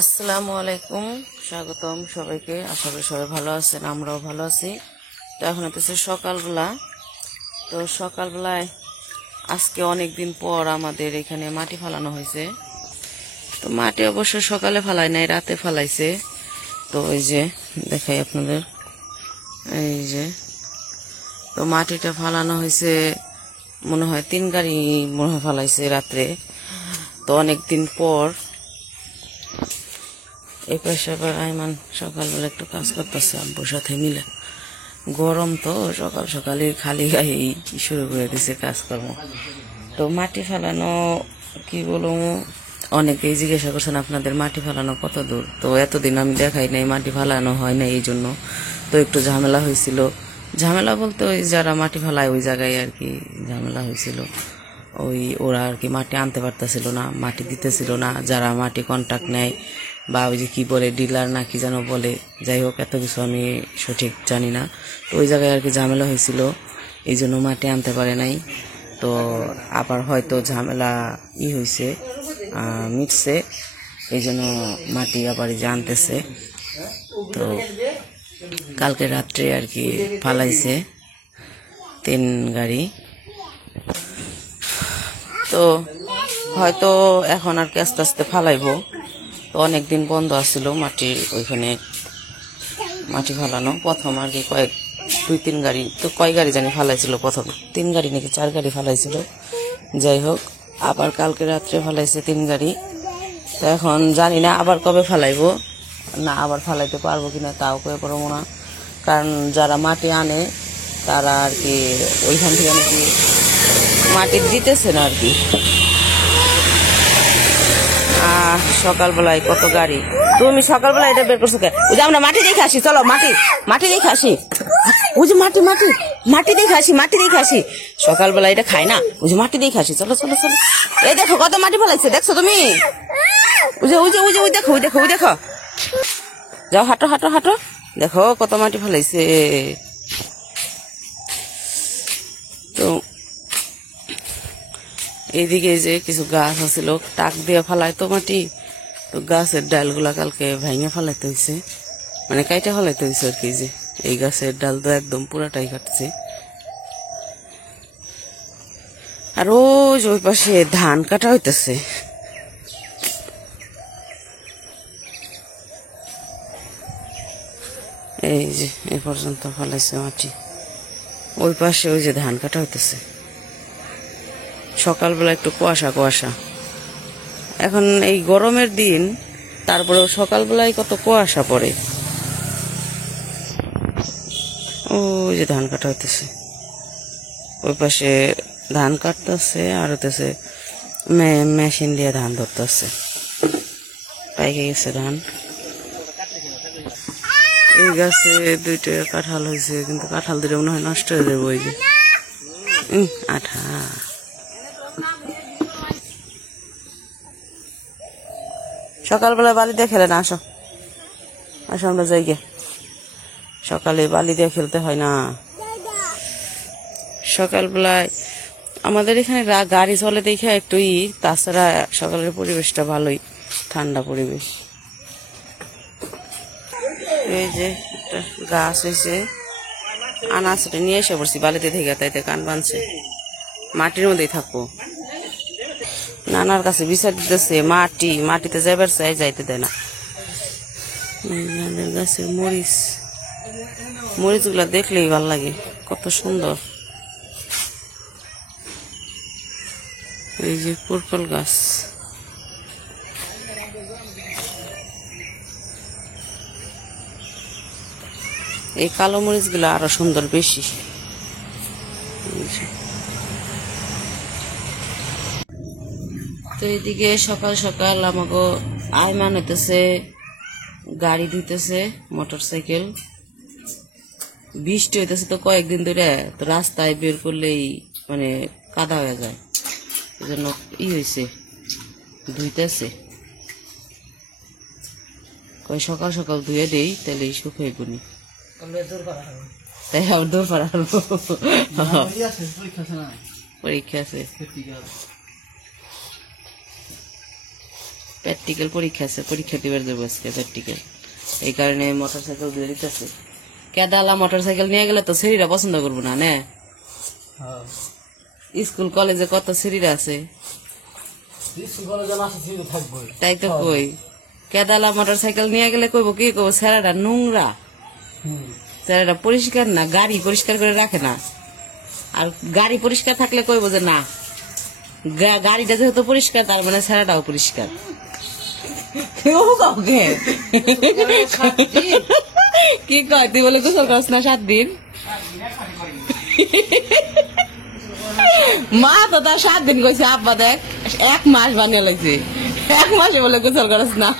আসসালামু আলাইকুম, স্বাগতম সবাইকে। আশা করি সবাই ভালো আছেন, আমরাও ভালো আছি। তো এখন হচ্ছে সকালবেলা। তো সকালবেলায় আজকে অনেক দিন পর আমাদের এখানে মাটি ফালানো হয়েছে। তো মাটি অবশ্য সকালে ফালাই নাই, রাতে ফালাইছে। তো ওই যে দেখাই আপনাদের, এই যে তো মাটিটা ফালানো হয়েছে, মনে হয় 3 গাড়ি মনে হয় ফালাইছে রাত্রে। তো অনেক দিন পর এই পাশে আবার আইমান সকালবেলা একটু কাজ করতেছে আব্বুর সাথে মিলে। গরম তো সকাল সকালে খালি গায়ে শুরু করে দিছে কাজকর্ম। তো মাটি ফেলানো কি বলবো, অনেকেই জিজ্ঞাসা করছেন আপনাদের মাটি ফেলানো কত দূর। তো এতদিন আমি দেখাই নাই, মাটি ফেলানো হয় না, এই জন্য তো একটু ঝামেলা হয়েছিল। ঝামেলা বলতে ওই যারা মাটি ফেলায় ওই জায়গায় আর কি ঝামেলা হয়েছিল। ওই ওরা আর কি মাটি আনতে পারতেছিল না, মাটি দিতেছিল না, যারা মাটি কন্ট্রাক্ট নেয় বা ওই যে কী বলে ডিলার না কি যেন বলে, যাই হোক এত কিছু আমি সঠিক জানি না। তো ওই জায়গায় আর কি ঝামেলা হয়েছিল, এই জন্য মাটি আনতে পারে নাই। তো আবার হয়তো ঝামেলা হয়েছে, মিটছে, এই জন্য মাটি আবার যে আনতেছে। তো কালকে রাত্রে আর কি ফালাইছে 3 গাড়ি। তো হয়তো এখন আর কি আস্তে আস্তে ফালাইবো। তো অনেকদিন বন্ধ আছিল মাটি, ওইখানে মাটি ফালানো প্রথম আর কি 2-3 গাড়ি, তো কয় গাড়ি জানি ফালাইছিল প্রথম, 3 গাড়ি নাকি 4 গাড়ি ফালাইছিল। যাই হোক আবার কালকে রাত্রে ফালাইছে 3 গাড়ি। তো এখন জানি না আবার কবে ফালাইবো, না আবার ফালাইতে পারবো কিনা তাও কয়ে পারবো না। কারণ যারা মাটি আনে তারা আর কি ওইখান থেকে নাকি মাটি দিতেছে না আর কি। সকালবেলায় কত গাড়ি, তুমি সকালবেলা এটা বের করছো কেন? ওই যে আমরা মাটি দেখে আসি, চলো মাটি দেখে আসি। ওই যে মাটি দেখে আসি। সকালবেলা এটা খাই না, ওই যে মাটি দেখে আসি, চলো। এই দেখো কত মাটি ফেলাইছে, দেখছো তুমি? ওই দেখো। যাও হাঁটো, দেখো কত মাটি ফেলাইছে। তো এইদিকে যে কিছু গাছ আছিল, টাক দিয়ে ফালায় তো মাটি, তো গাছের ডালগুলা কালকে ভেঙে ফেলাইতে হয়েছে, মানে কাইটা ফেলাইতে হয়েছে আর কি। যে এই গাছের ডাল তো একদম পুরাটাই কাটছে। আর ওই পাশে ধান কাটা হইতেছে। এই যে এ পর্যন্ত ফেলাইছে মাটি, ওই পাশে ওই যে ধান কাটা হইতেছে। সকালবেলা একটু কুয়াশা। এখন এই গরমের দিন, তারপরেও সকালবেলায় কত কুয়াশা পড়ে। ওই যে ধান কাটা হইতেছে, ওই পাশে ধান কাটতেছে আর হইতেছে মেশিন দিয়ে ধান ধরতেছে, পাইকে গেছে ধান। এই গাছে 2টা কাঁঠাল হয়েছে, কিন্তু কাঁঠাল দিলে মনে হয় নষ্ট হয়ে যাবে। ওই যে আঠা। সকালবেলা বালি দিয়ে খেলে না, আসো আমরা যাই গে। সকালে বালি দিয়ে খেলতে হয় না। সকালবেলায় আমাদের এখানে গাড়ি চলে দেখে একটু তাছাড়া সকালের পরিবেশটা ভালোই, ঠান্ডা পরিবেশ। এই যে একটা গাছ হয়েছে, আনাজটা নিয়ে এসে পড়ছি বালিতে থেকে, তাইতে কান বাঁধছে, মাটির মধ্যেই থাকবো। নানার কাছে বিচার দিতেছে, মাটিতে যাইবার চাই, যাইতে দেয় না। গাছের মরিচ গুলা দেখলেই ভাল লাগে, কত সুন্দর। এই যে পুরকল গাছ, এই কালো মরিচ গুলা আরো সুন্দর বেশি। তো এইদিকে সকাল সকাল আমাকে আয়মান হইতেছে গাড়ি ধুইতেছে, মোটরসাইকেল। বৃষ্টি হইতেছে তো কয়েকদিন ধরে, তো রাস্তায় বের করলেই মানে কাদা হয়ে যায়, এই জন্য হয়েছে ধুইতেছে। সকাল সকাল ধুয়ে দেই, তাহলে শুকিয়ে গুনি, তাই আবার দৌড় পাড়া হলো। পরীক্ষা আছে, প্র্যাকটিক্যাল পরীক্ষা আছে, পরীক্ষা দিবার যাবো আজকে প্র্যাকটিক্যাল, এই কারণে মোটরসাইকেল দিয়ে দিতেছে। কেদালা মোটরসাইকেল নিয়ে গেলে তো ছেলেরা পছন্দ করবো না, না স্কুল কলেজে কত ছেলেরা আছে, তাই তো কই কেদালা মোটরসাইকেল নিয়ে গেলে কইব কি কইব ছেলেটা নোংরা, ছেলেটা পরিষ্কার না, গাড়ি পরিষ্কার করে রাখে না। আর গাড়ি পরিষ্কার থাকলে কইব যে না গাড়িটা যেহেতু পরিষ্কার তার মানে ছেলেটাও পরিষ্কার। কি কয় তুই বলে গোসল করছ না 7 দিন? মা তো তার 7 দিন কইছে, আব্বা দেখ 1 মাস বানিয়ে লাগছে, 1 মাসে বলে গোসল করছ না।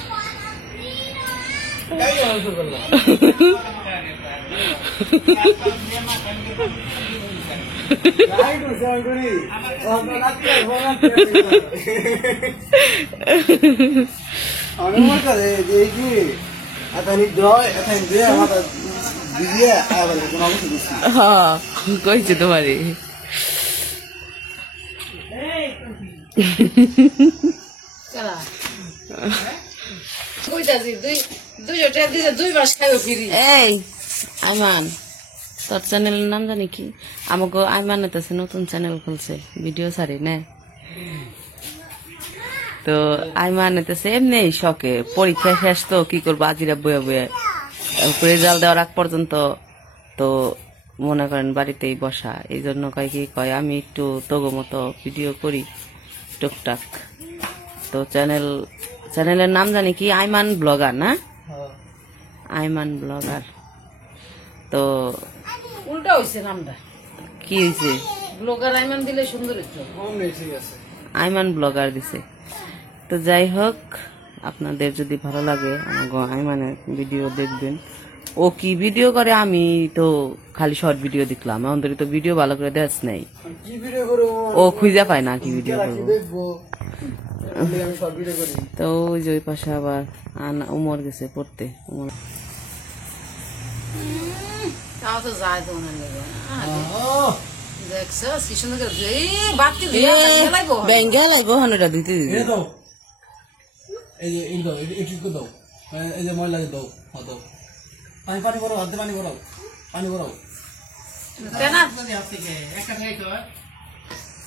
কইছে তোমারে এই আইমান, তোর চ্যানেলের নাম জানি কি? আমাকে আইমান এতেছে নতুন চ্যানেল খুলছে, ভিডিও ছাড়ি না তো আইমান এতেছে এমনি শখে, পরীক্ষা শেষ তো কি করবো আজিরা বয়ে বয়ে রেজাল্ট দেওয়ার আগ পর্যন্ত তো মনে করেন বাড়িতেই বসা, এই জন্য কয় কি কয় আমি একটু তগো মতো ভিডিও করি টুকটাক। তো চ্যানেলের নাম জানি কি আইমান ব্লগার, না আইমান ব্লগার। তো উল্টা হইছে নামটা, কি হইছে ব্লগার আইমান দিলে সুন্দর আইমান ব্লগার দিছে। তো যাই হোক আপনাদের যদি ভালো লাগে আমাকে আইমানের ভিডিও দেখবেন। ও কি ভিডিও করে, আমি তো খালি শর্ট ভিডিও দেখলাম, আমাদের তো ভিডিও ভালো করে দেখ নাই, ও খুঁজে পায় না কি ভিডিও করবো। তো ওই যে ওই পাশে আবার উমর গেছে পড়তে, উমর ব্যাঙ্গা লাগবো হানোটা দিতে দিতে পানি বড় হাতে পানি বড় পানি বড়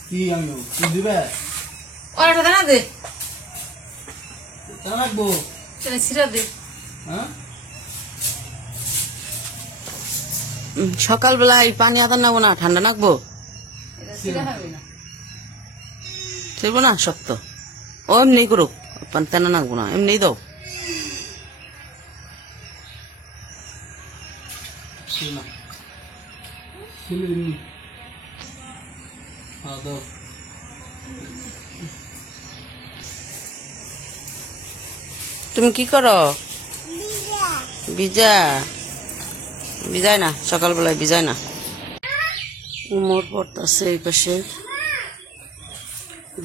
কি আমি দিবে রাখবো সকালবেলা এই পানি আদার নেবো না, ঠান্ডা নাকবো ছিড়বো না শক্ত, ও এমনি করুক তেনা নাকবো না, এমনি দাও। তুমি কি করো? বিজায় না, সকালবেলায় বিজায় না। উমর পড়তেছে এই পাশে,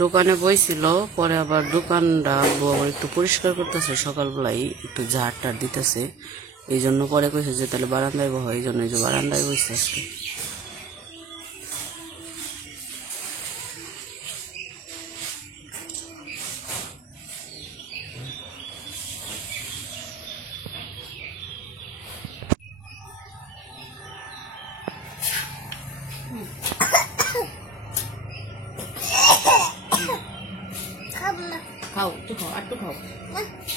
দোকানে বইছিল, পরে আবার দোকানটা আবার একটু পরিষ্কার করতেছে, সকালবেলায় একটু ঝাড় টাড় দিতেছে, এই জন্য পরে কইছে যে তাহলে বারান্দায় বহ, এই জন্য বারান্দায় বইছে আজকে। খাও একটু খাও, একটু খাও।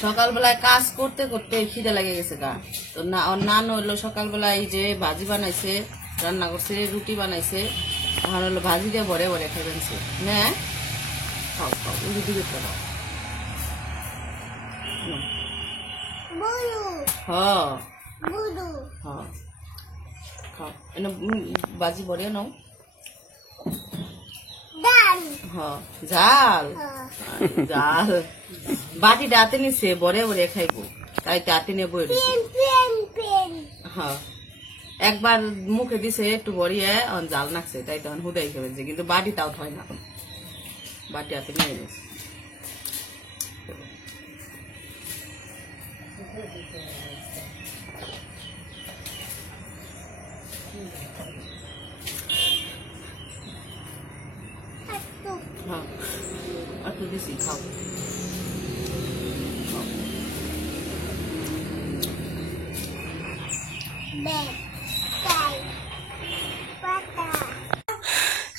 সকালবেলায় কাজ করতে করতে খিদে লেগে গেছে গা, তো নান হইলো সকালবেলায় এই যে ভাজি বানাইছে, রান্না করছে, রুটি বানাইছে, এখন হলো ভাজি দিয়ে ভরে ভরে খাইবেন না। খাও খাও, রুটি দিয়ে খাও। খাও এনে ভাজি ভরে নাও। ঝাল ঝাল বাটি ডাতে নিছে, বরে বরে খাইবো, তাই ডাতে নিয়ে বই হ্যাঁ একবার মুখে দিছে একটু বড়িয়ে জাল নাকছে, তাই তখন হুদাই খেয়েছে, কিন্তু বাটি তাও হয় না, বাটি হাতে নিয়ে গেছে। হ্যাঁ একটু বেশি খাও।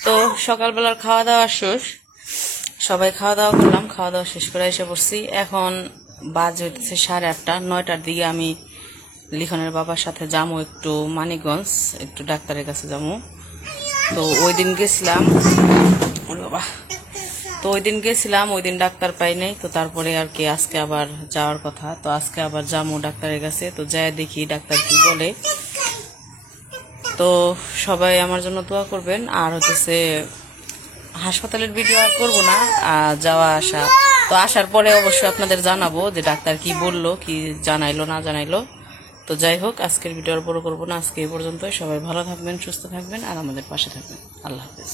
তো সকালবেলার খাওয়া দাওয়া শেষ, সবাই খাওয়া দাওয়া করলাম, খাওয়া দাওয়া শেষ করে এসে পড়ছি। এখন বাজে হইতেছে 8:30, 9টার দিকে আমি লিখনের বাবার সাথে যাবো একটু মানিকগঞ্জ, একটু ডাক্তারের কাছে যাবো। তো ওই দিন গেছিলাম, ওরে বাবা, তো ওই দিন গেছিলাম, ওই দিন ডাক্তার পাই নাই। তো তারপরে আর কি আজকে আবার যাওয়ার কথা, তো আজকে আবার যাবো ডাক্তারের কাছে। তো যাই দেখি ডাক্তার কি বলে। তো সবাই আমার জন্য দোয়া করবেন। আর হচ্ছে হাসপাতালের ভিডিও আর করবো না, যাওয়া আসা। তো আসার পরে অবশ্যই আপনাদের জানাবো যে ডাক্তার কি বললো, কি জানাইলো না জানাইলো। তো যাই হোক, আজকের ভিডিও আর বড় করবো না, আজকে এই পর্যন্ত। সবাই ভালো থাকবেন, সুস্থ থাকবেন আর আমাদের পাশে থাকবেন। আল্লাহ হাফেজ।